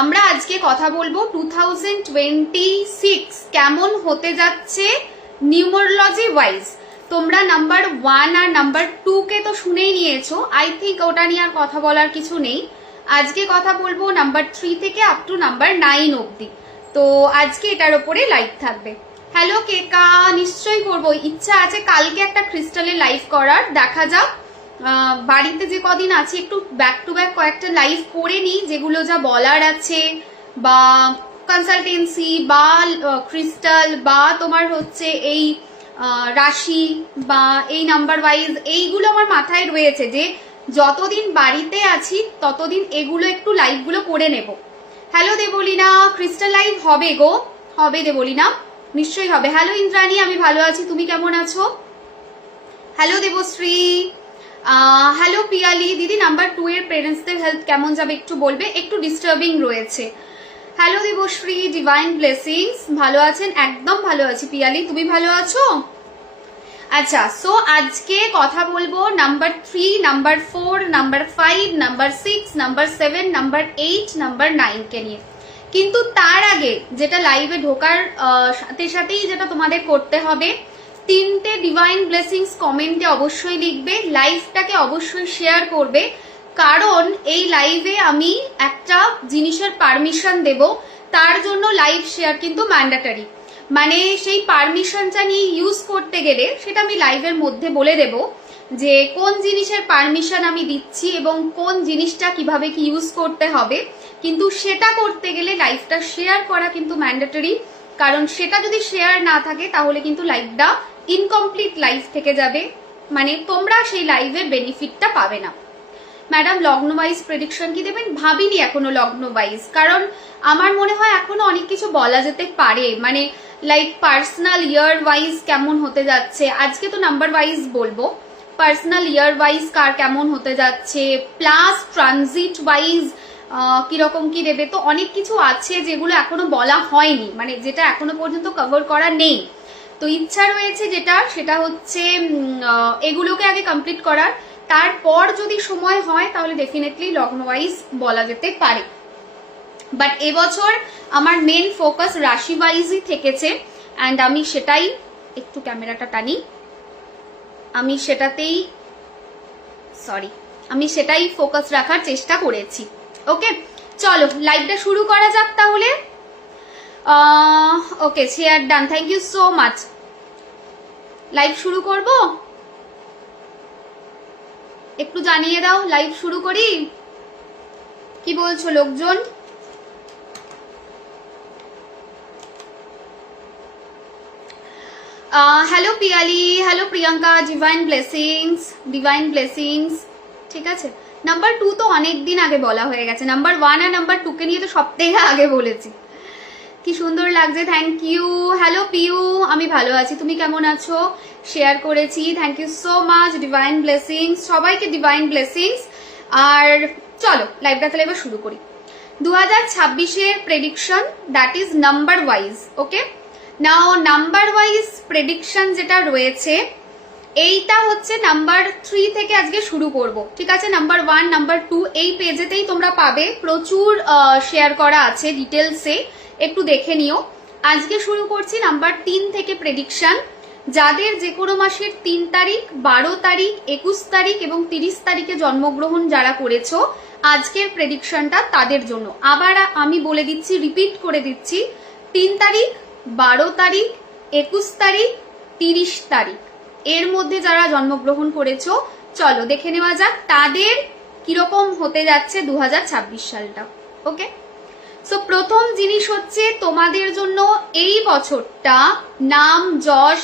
আমরা আজকে কথা বলবো 2026 কেমন হতে যাচ্ছে নিউমারোলজি ওয়াইজ। তোমরা নাম্বার 1 আর নাম্বার 2 কে তো শুনেই নিয়েছো, আই থিঙ্ক ওটা নিয়ে আর কথা বলার কিছু নেই। আজকে কথা বলবো নাম্বার 3 থেকে আপ টু নাম্বার 9 অবধি। তো আজকে এটার উপরে লাইভ থাকবে। হ্যালো কেকা, নিশ্চয়ই করবো, ইচ্ছা আছে কালকে একটা ক্রিস্টালের লাইভ করার, দেখা যাক। বাড়িতে যে কদিন আছি একটু ব্যাক টু ব্যাক কয়েকটা লাইভ করে নিই, যেগুলো যা বলার আছে, বা কনসালটেন্সি বা ক্রিস্টাল বা তোমার হচ্ছে এই রাশি বা এই নাম্বার ওয়াইজ, এইগুলো আমার মাথায় রয়েছে যে যতদিন বাড়িতে আছি ততদিন এগুলো একটু লাইভগুলো করে নেব। হ্যালো দেবলীনা, ক্রিস্টাল লাইভ হবে গো, হবে দেবলীনা, নিশ্চয়ই হবে। হ্যালো ইন্দ্রাণী, আমি ভালো আছি, তুমি কেমন আছো? হ্যালো দেবশ্রী, হ্যালো পিয়ালি দিদি, নাম্বার 2 এর পেরেন্টসদের হেলথ কেমন যাবে একটু বলবে, একটু ডিস্টার্বিং রয়েছে। হ্যালো দেবশ্রী, ডিভাইন ব্লেসিংস, ভালো আছেন? একদম ভালো আছি পিয়ালি, তুমি ভালো আছো? আচ্ছা, সো আজকে কথা বলবো number 3, number 4, number 5, number 6, number 7, number 8, number 9 কে নিয়ে। কিন্তু তার আগে যেটা লাইভে ঢোকার সাথে সাথেই যেটা তোমাদের করতে হবে, 3টে ডিভাইন ব্লেসিংস কমেন্টে অবশ্যই লিখবে, লাইভটাকে অবশ্যই শেয়ার করবে, কারণ এই লাইভে আমি একটা জিনিসের পারমিশন দেব, তার জন্য লাইভ শেয়ার কিন্তু ম্যান্ডেটরি। মানে সেই পারমিশনটা নিয়ে ইউজ করতে গেলে সেটা আমি লাইভের মধ্যে বলে দেব যে কোন জিনিসের পারমিশন আমি দিচ্ছি এবং কোন জিনিসটা কিভাবে কি ইউজ করতে হবে। কিন্তু সেটা করতে গেলে লাইভটা শেয়ার করা কিন্তু ম্যান্ডেটরি, কারণ সেটা যদি শেয়ার না থাকে তাহলে কিন্তু লাইভটা ইনকমপ্লিট লাইভ থেকে যাবে, মানে তোমরা সেই লাইভের বেনিফিটটা পাবে না। ম্যাডাম লগ্ন ওয়াইজ প্রেডিকশন কি দেবেন? ভাবিনি এখনো লগ্ন ওয়াইজ, কারণ আমার মনে হয় এখনো অনেক কিছু বলা যেতে পারে, মানে লাইক পার্সোনাল ইয়ার ওয়াইজ কেমন হতে যাচ্ছে। আজকে তো নাম্বার ওয়াইজ বলবো, পার্সোনাল ইয়ার ওয়াইজ কার কেমন হতে যাচ্ছে, প্লাস ট্রানজিট ওয়াইজ কিরকম কি দেবে। তো অনেক কিছু আছে যেগুলো এখনো বলা হয়নি, মানে যেটা এখনো পর্যন্ত কভার করা নেই। তো ইচ্ছা রয়েছে যেটা, সেটা হচ্ছে এগুলোকে আগে কমপ্লিট করার, তারপর যদি সময় হয় তাহলে ডেফিনেটলি লগ্ন ওয়াইজ বলা যেতে পারে। বাট এবছর আমার মেন ফোকাস রাশি ওয়াইজই থেকেছে, অ্যান্ড আমি সেটাই, একটু ক্যামেরাটা টানি, আমি সেটাই ফোকাস রাখার চেষ্টা করেছি। ওকে, চলো লাইভটা শুরু করা যাক তাহলে। Okay, share done, thank you so much. Live শুরু করব, একটু জানিয়ে দাও লাইভ শুরু করি, কি বলছো লোকজন? Hello Piyali, hello Priyanka, divine blessings, ঠিক আছে। নাম্বার 2 তো অনেক দিন আগে বলা হয়ে গেছে, নাম্বার 1 আর নাম্বার 2 কে নিয়ে তো সব থেকে আগে বলেছি। কি সুন্দর লাগছে, থ্যাংক ইউ। হ্যালো পিউ, আমি ভালো আছি, তুমি কেমন আছো? শেয়ার করেছি, thank you so much. Divine blessings, সবাইকে ডিভাইন ব্লেসিংস। আর চলো লাইভটা তাহলে এবার শুরু করি। 2026-এর prediction, that is number wise. Okay, now number wise prediction যেটা রয়েছে, এইটা হচ্ছে নাম্বার 3 থেকে আজকে শুরু করব, ঠিক আছে। নাম্বার 1, নাম্বার 2 এই পেজেতেই তোমরা পাবে, প্রচুর শেয়ার করা আছে ডিটেলসে, একটু দেখে নিও। আজকে শুরু করছি নাম্বার 3 থেকে প্রেডিকশন। যাদের যে কোনো মাসের 3 তারিখ, 12 তারিখ, 21 তারিখ এবং 30 তারিখে জন্মগ্রহণ যারা করেছো, আজকের প্রেডিকশনটা তাদের জন্য। আবার আমি বলে দিচ্ছি, রিপিট করে দিচ্ছি, 3 তারিখ, 12 তারিখ, 21 তারিখ, 30 তারিখ এর মধ্যে যারা জন্মগ্রহণ করেছো, চলো দেখে নেওয়া যাক তাদের কিরকম হতে যাচ্ছে 2026 সালটা। ওকে, সো প্রথম জিনিস হচ্ছে তোমাদের জন্য এই বছরটা নাম, যশ,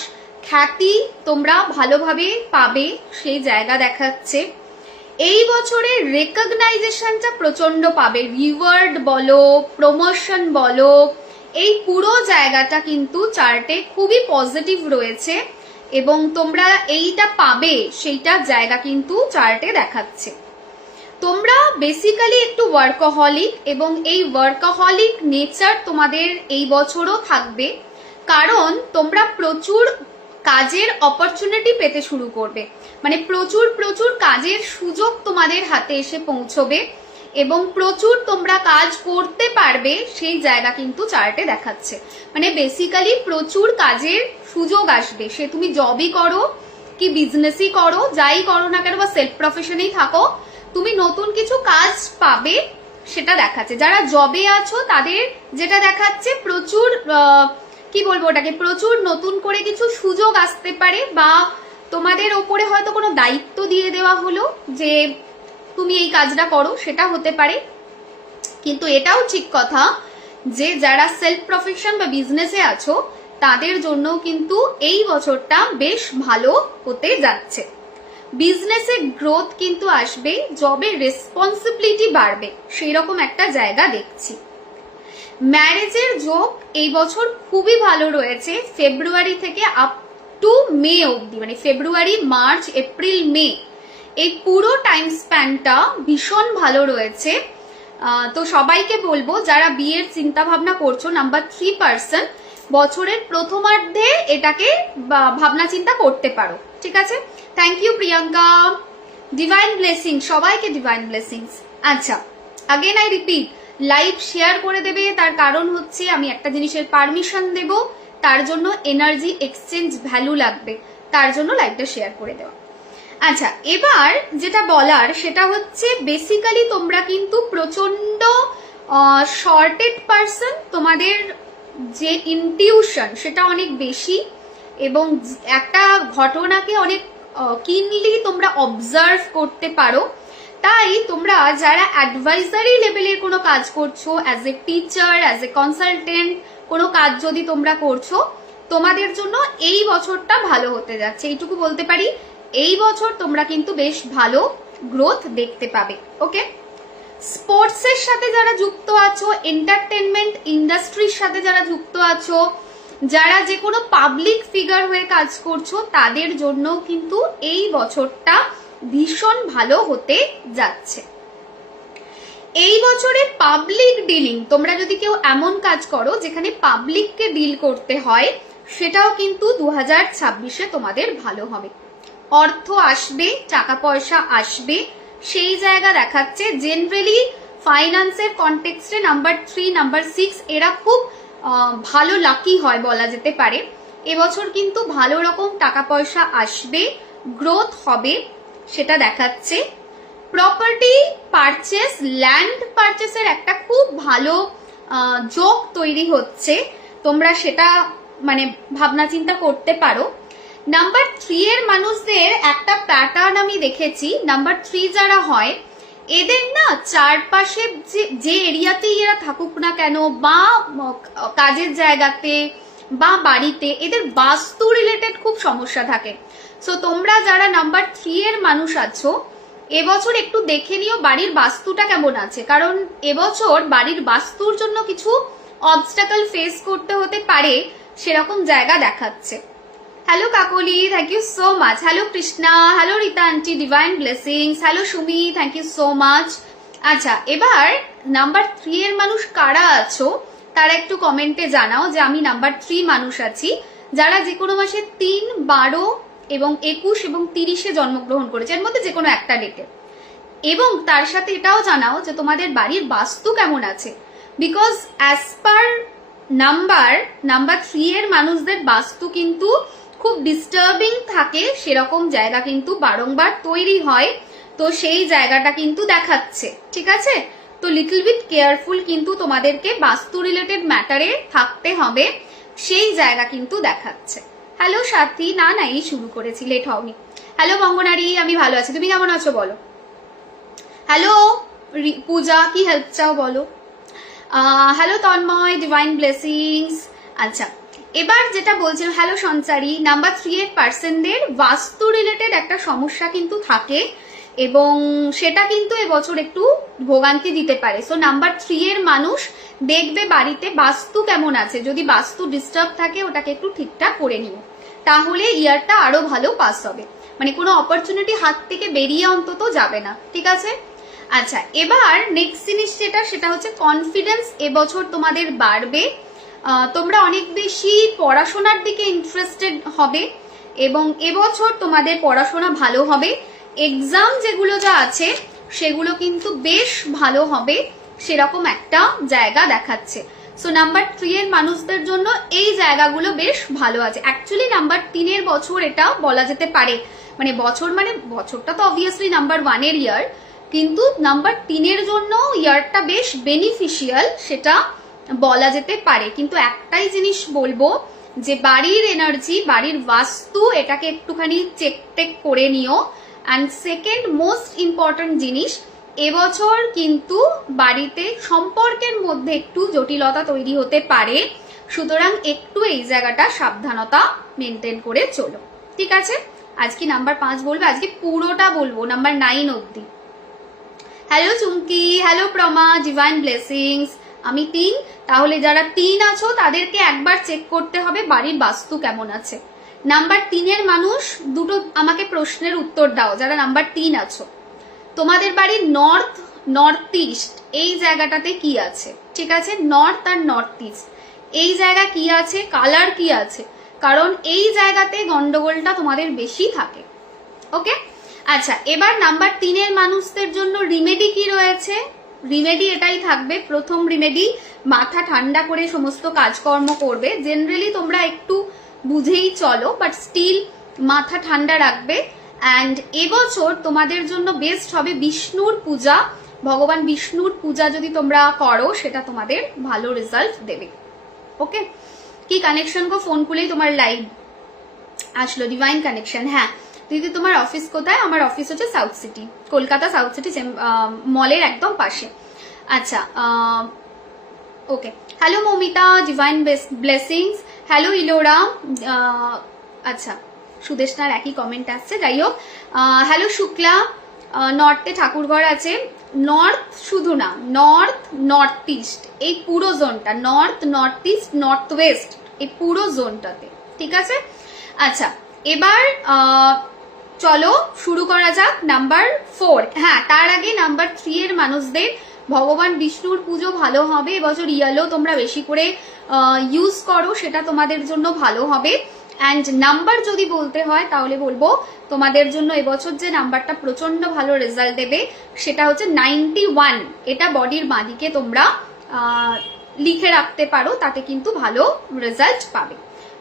খ্যাতি তোমরা ভালোভাবে পাবে, সেই জায়গা দেখাচ্ছে। এই বছরের রেকগনাইজেশনটা প্রচন্ড পাবে, রিওয়ার্ড বলো, প্রমোশন বলো, এই পুরো জায়গাটা কিন্তু চার্টে খুবই পজিটিভ রয়েছে এবং তোমরা এইটা পাবে, সেইটা জায়গা কিন্তু চার্টে দেখাচ্ছে। তোমরা বেসিক্যালি একটু ওয়ার্কাহলিক এবং এই ওয়ার্কাহলিক নেচার তোমাদের এই বছরও থাকবে, কারণ তোমরা প্রচুর কাজের অপরচুনিটি পেতে শুরু করবে, মানে প্রচুর কাজের সুযোগ তোমাদের হাতে এসে পৌঁছবে এবং প্রচুর তোমরা কাজ করতে পারবে সেই জায়গা কিন্তু চার্টে দেখাচ্ছে। মানে বেসিক্যালি প্রচুর কাজের সুযোগ আসবে, সে তুমি জবই করো কি বিজনেসই করো, যাই করো না কেন বা সেলফ প্রফেশনেই থাকো, তুমি নতুন কিছু কাজ পাবে সেটা দেখাচ্ছে। যারা জবে আছো তাদের যেটা দেখাচ্ছে প্রচুর কি বলবো ওটাকে, প্রচুর নতুন করে কিছু সুযোগ আসতে পারে, বা তোমাদের ওপরে হয়তো কোনো দায়িত্ব দিয়ে দেওয়া হলো যে তুমি এই কাজটা করো, সেটা হতে পারে। কিন্তু এটাও ঠিক কথা যে যারা সেলফ প্রফেশন বা বিজনেসে আছো তাদের জন্য কিন্তু এই বছরটা বেশ ভালো হতে যাচ্ছে। বিজনেসে গ্রোথ কিন্তু আসবে, জবে রেসপন্সিবিলিটি বাড়বে, সেই রকম একটা জায়গা দেখছি। ম্যারেজের যোগ এই বছর খুবই ভালো রয়েছে, ফেব্রুয়ারি থেকে আপ টু মে অবধি, মানে ফেব্রুয়ারি, মার্চ, এপ্রিল, মে, এই পুরো টাইম স্প্যানটা ভীষণ ভালো রয়েছে। তো সবাইকে বলবো যারা বিয়ের চিন্তা ভাবনা করছো, নাম্বার 3% বছরের প্রথমার্ধে এটাকে ভাবনা চিন্তা করতে পারো, ঠিক আছে। Thank you Priyanka, divine blessing, সবাইকে ডিভাইন ব্লেসিংস। আচ্ছা, again I repeat, live share করে দেবে, তার কারণ হচ্ছে আমি একটা জিনিসের পারমিশন দেব, তার জন্য এনার্জি এক্সচেঞ্জ ভ্যালু লাগবে, তার জন্য লাইভটা শেয়ার করে দেওয়া। আচ্ছা, এবার যেটা বলার সেটা হচ্ছে বেসিক্যালি তোমরা কিন্তু প্রচন্ড শর্টেড পারসন, তোমাদের যে ইনটিউশন সেটা অনেক বেশি, এবং একটা ঘটনাকে অনেক কিনলি তোমরা অবজার্ভ করতে পারো। তাই তোমরা যারা অ্যাডভাইজারি লেভেলের কোনো কাজ করছো, as a teacher, as a consultant কোনো কাজ যদি তোমরা করছো, তোমাদের জন্য এই বছরটা ভালো হতে যাচ্ছে, এইটুকু বলতে পারি। এই বছর তোমরা কিন্তু বেশ ভালো গ্রোথ দেখতে পাবে। ওকে, স্পোর্টসের সাথে যারা যুক্ত আছো, এন্টারটেনমেন্ট ইন্ডাস্ট্রির সাথে যারা যুক্ত আছো, যারা যে কোনো পাবলিক ফিগার হয়ে কাজ করছো, তাদের জন্য কিন্তু এই বছরটা ভীষণ ভালো হতে যাচ্ছে। এই বছরের পাবলিক ডিলিং, তোমরা যদি কেউ এমন কাজ করো যেখানে পাবলিককে ডিল করতে হয়, সেটাও কিন্তু 2026-এ তোমাদের ভালো হবে। অর্থ আসবে, টাকা পয়সা আসবে, সেই জায়গা দেখাচ্ছে। জেনারেলি ফাইন্যান্সের কনটেক্সটে নাম্বার 3, নাম্বার 6 এরা খুব ভালো লাকি হয় বলা যেতে পারে। এবছর কিন্তু ভালো রকম টাকা পয়সা আসবে, গ্রোথ হবে, সেটা দেখাচ্ছে। প্রপার্টি পারচেস, ল্যান্ড পারচেসের একটা খুব ভালো যোগ তৈরি হচ্ছে, তোমরা সেটা মানে ভাবনা চিন্তা করতে পারো। নাম্বার 3 এর মানুষদের একটা প্যাটার্ন আমি দেখেছি, নাম্বার 3 যারা হয় এদের না চারপাশে যে এরিয়াতেই এরা থাকুক না কেন, বা কাজের জায়গাতে বা বাড়িতে, এদের বাস্তু রিলেটেড খুব সমস্যা থাকে। সো তোমরা যারা নাম্বার 3 এর মানুষ আছো, এবছর একটু দেখে নিও বাড়ির বাস্তুটা কেমন আছে, কারণ এবছর বাড়ির বাস্তুর জন্য কিছু অবস্টাকল ফেস করতে হতে পারে, সেরকম জায়গা দেখাচ্ছে। Hello Kakoli, thank you so much. Hello Krishna, hello Rita aunty, divine blessings. Hello Sumi, thank you so much. আচ্ছা, এবার নাম্বার 3 এর মানুষ কারা আছো তারা একটু কমেন্টে জানাও যে আমি নাম্বার 3 মানুষ আছি, যারা যে কোনো মাসে 3, 12 এবং 21 এবং 30-এ জন্মগ্রহণ করেছে, এর মধ্যে যে কোনো একটা ডেটে। এবং তার সাথে এটাও জানাও যে তোমাদের বাড়ির বাস্তু কেমন আছে, বিকজ অ্যাজ পার নাম্বার 3 এর মানুষদের বাস্তু কিন্তু খুব ডিস্টার্বিং থাকে, সেরকম জায়গা কিন্তু বারংবার তৈরি হয়, তো সেই জায়গাটা কিন্তু দেখাচ্ছে, ঠিক আছে। তো লিটল বিট কেয়ারফুল কিন্তু তোমাদেরকে বাস্তু রিলেটেড ম্যাটারে থাকতে হবে, সেই জায়গা কিন্তু দেখাচ্ছে। হ্যালো সাথী, না এই শুরু করেছি, লেট হওনি। হ্যালো মঙ্গনারী, আমি ভালো আছি, তুমি কেমন আছো বলো। হ্যালো পূজা, কি হেল্প চাও বলো। Hello Tanmoy, divine blessings. আচ্ছা, এবার যেটা বলছিলাম, হ্যালো সঞ্চারী, নাম্বার 3 এর পার্সনদের বাস্তু রিলেটেড একটা সমস্যা কিন্তু থাকে, এবং সেটা কিন্তু এবছর একটু ভোগান্তি দিতে পারে। সো নাম্বার 3 এর মানুষ দেখবে বাড়িতে বাস্তু কেমন আছে, যদি বাস্তু ডিস্টার্ব থাকে ওটাকে একটু ঠিকঠাক করে নিও, তাহলে ইয়ারটা আরো ভালো পাস হবে, মানে কোনো অপরচুনিটি হাত থেকে বেরিয়ে অন্তত যাবে না, ঠিক আছে। আচ্ছা, এবার নেক্সট জিনিস সেটা হচ্ছে কনফিডেন্স এবছর তোমাদের বাড়বে, তোমরা অনেক বেশি পড়াশোনার দিকে ইন্টারেস্টেড হবে, এবং এবছর তোমাদের পড়াশোনা ভালো হবে। এক্সাম যেগুলো যা আছে সেগুলো কিন্তু বেশ ভালো হবে, সেরকম একটা জায়গা দেখাচ্ছে। সো নাম্বার 3 এর মানুষদের জন্য এই জায়গাগুলো বেশ ভালো আছে। অ্যাকচুয়ালি নাম্বার 3 এর বছর এটা বলা যেতে পারে, মানে বছরটা তো অবভিয়াসলি নাম্বার 1 এর ইয়ার, কিন্তু নাম্বার 3 এর জন্য ইয়ারটা বেশ বেনিফিশিয়াল সেটা বলা যেতে পারে। কিন্তু একটাই জিনিস বলবো যে বাড়ির এনার্জি, বাড়ির বাস্তু, এটাকে একটুখানি চেক করে নিও। অ্যান্ড সেকেন্ড মোস্ট ইম্পর্টেন্ট জিনিস, এবছর কিন্তু বাড়িতে সম্পর্কের মধ্যে একটু জটিলতা তৈরি হতে পারে, সুতরাং একটু এই জায়গাটা সাবধানতা মেনটেন করে চলো, ঠিক আছে? আজকে নাম্বার 5 বলবো, আজকে পুরোটা বলবো নাম্বার 9 অব্দি। হ্যালো চুমকি, হ্যালো প্রমা, ডিভাইন ব্লেসিংস। আমি 3, তাহলে যারা 3 আছো তাদেরকে একবার চেক করতে হবে বাড়ির বাস্তু কেমন আছে। নাম্বার 3 এর মানুষ দুটো আমাকে প্রশ্নের উত্তর দাও, যারা নাম্বার 3 আছো। তোমাদের বাড়ির নর্থ ইস্ট এই জায়গাটাতে কি আছে, ঠিক আছে? নর্থ আর নর্থ ইস্ট এই জায়গা কি আছে, কালার কি আছে, কারণ এই জায়গাতে গন্ডগোলটা তোমাদের বেশি থাকে। ওকে, আচ্ছা, এবার নাম্বার 3 এর মানুষদের জন্য রিমেডি কি রয়েছে? রিমেডি এটাই থাকবে, প্রথম রিমেডি মাথা ঠান্ডা করে সমস্ত কাজকর্ম করবে। জেনারেলি তোমরা একটু বুঝেই চলো, বাট স্টিল মাথা ঠান্ডা রাখবে। অ্যান্ড এবছর তোমাদের জন্য বেস্ট হবে বিষ্ণুর পূজা। ভগবান বিষ্ণুর পূজা যদি তোমরা করো সেটা তোমাদের ভালো রেজাল্ট দেবে। ওকে, কি কানেকশন গো, ফোন খুলেই তোমার লাইভ আসলো, ডিভাইন কানেকশন। হ্যাঁ দিদি, তোমার অফিস কোথায়? আমার অফিস হচ্ছে South City, Kolkata South City মলের একদম পাশে। আচ্ছা, okay. Hello Momita, divine blessings. Hello Ellora. আচ্ছা, সুদেশনার একই কমেন্ট আসছে, যাই হোক। হ্যালো শুক্লা, নর্থে ঠাকুরঘর আছে। নর্থ শুধু না, নর্থ ইস্ট এই পুরো জোনটা, নর্থ ইস্ট, নর্থ ওয়েস্ট এই পুরো জোনটাতে, ঠিক আছে? আচ্ছা, এবার চলো শুরু করা যাক নাম্বার 4। হ্যাঁ, তার আগে নাম্বার 3 এর মানুষদের ভগবান বিষ্ণুর পুজো ভালো হবে এবছর। ইয়েলো তোমরা বেশি করে ইউজ করো, সেটা তোমাদের জন্য ভালো হবে। অ্যান্ড নাম্বার যদি বলতে হয় তাহলে বলবো তোমাদের জন্য এবছর যে নাম্বারটা প্রচন্ড ভালো রেজাল্ট দেবে সেটা হচ্ছে 91। এটা বডির বাঁদিকে তোমরা লিখে রাখতে পারো, তাতে কিন্তু ভালো রেজাল্ট পাবে।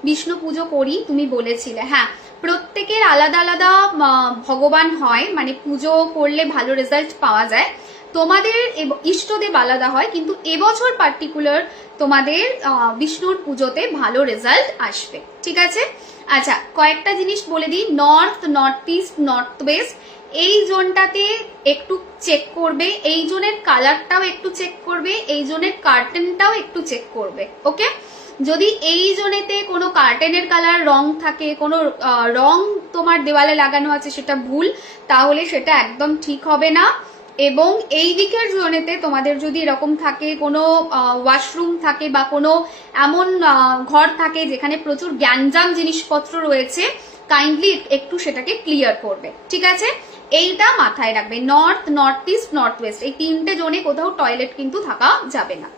বিষ্ণু পুজো করি তুমি বলেছিলে, হ্যাঁ প্রত্যেকের আলাদা আলাদা ভগবান হয়, মানে পুজো করলে ভালো রেজাল্ট পাওয়া যায়। তোমাদের ইষ্টদেব আলাদা হয়, কিন্তু এবছর পার্টিকুলার তোমাদের বিষ্ণুর পুজোতে ভালো রেজাল্ট আসবে, ঠিক আছে? আচ্ছা, কয়েকটা জিনিস বলে দিই। নর্থ ইস্ট, নর্থ ওয়েস্ট এই জোনটাতে একটু চেক করবে, এই জোনের কালারটাও একটু চেক করবে, এই জোনের কার্টেনটাও একটু চেক করবে। ওকে, যদি এই জোনেতে কোনো কার্টেনের কালার রং থাকে, কোনো রং তোমার দেওয়ালে লাগানো আছে সেটা ভুল, তাহলে সেটা একদম ঠিক হবে না। এবং এই দিকের জোনেতে তোমাদের যদি এরকম থাকে, কোনো ওয়াশরুম থাকে বা কোনো এমন ঘর থাকে যেখানে প্রচুর গ্যাঞ্জাম জিনিসপত্র রয়েছে, কাইন্ডলি একটু সেটাকে ক্লিয়ার করবে, ঠিক আছে? এইটা মাথায় রাখবে। নর্থ ইস্ট, নর্থ ওয়েস্ট এই 3টে জোনে কোথাও টয়লেট কিন্তু থাকা যাবে না।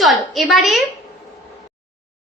চলো এবারে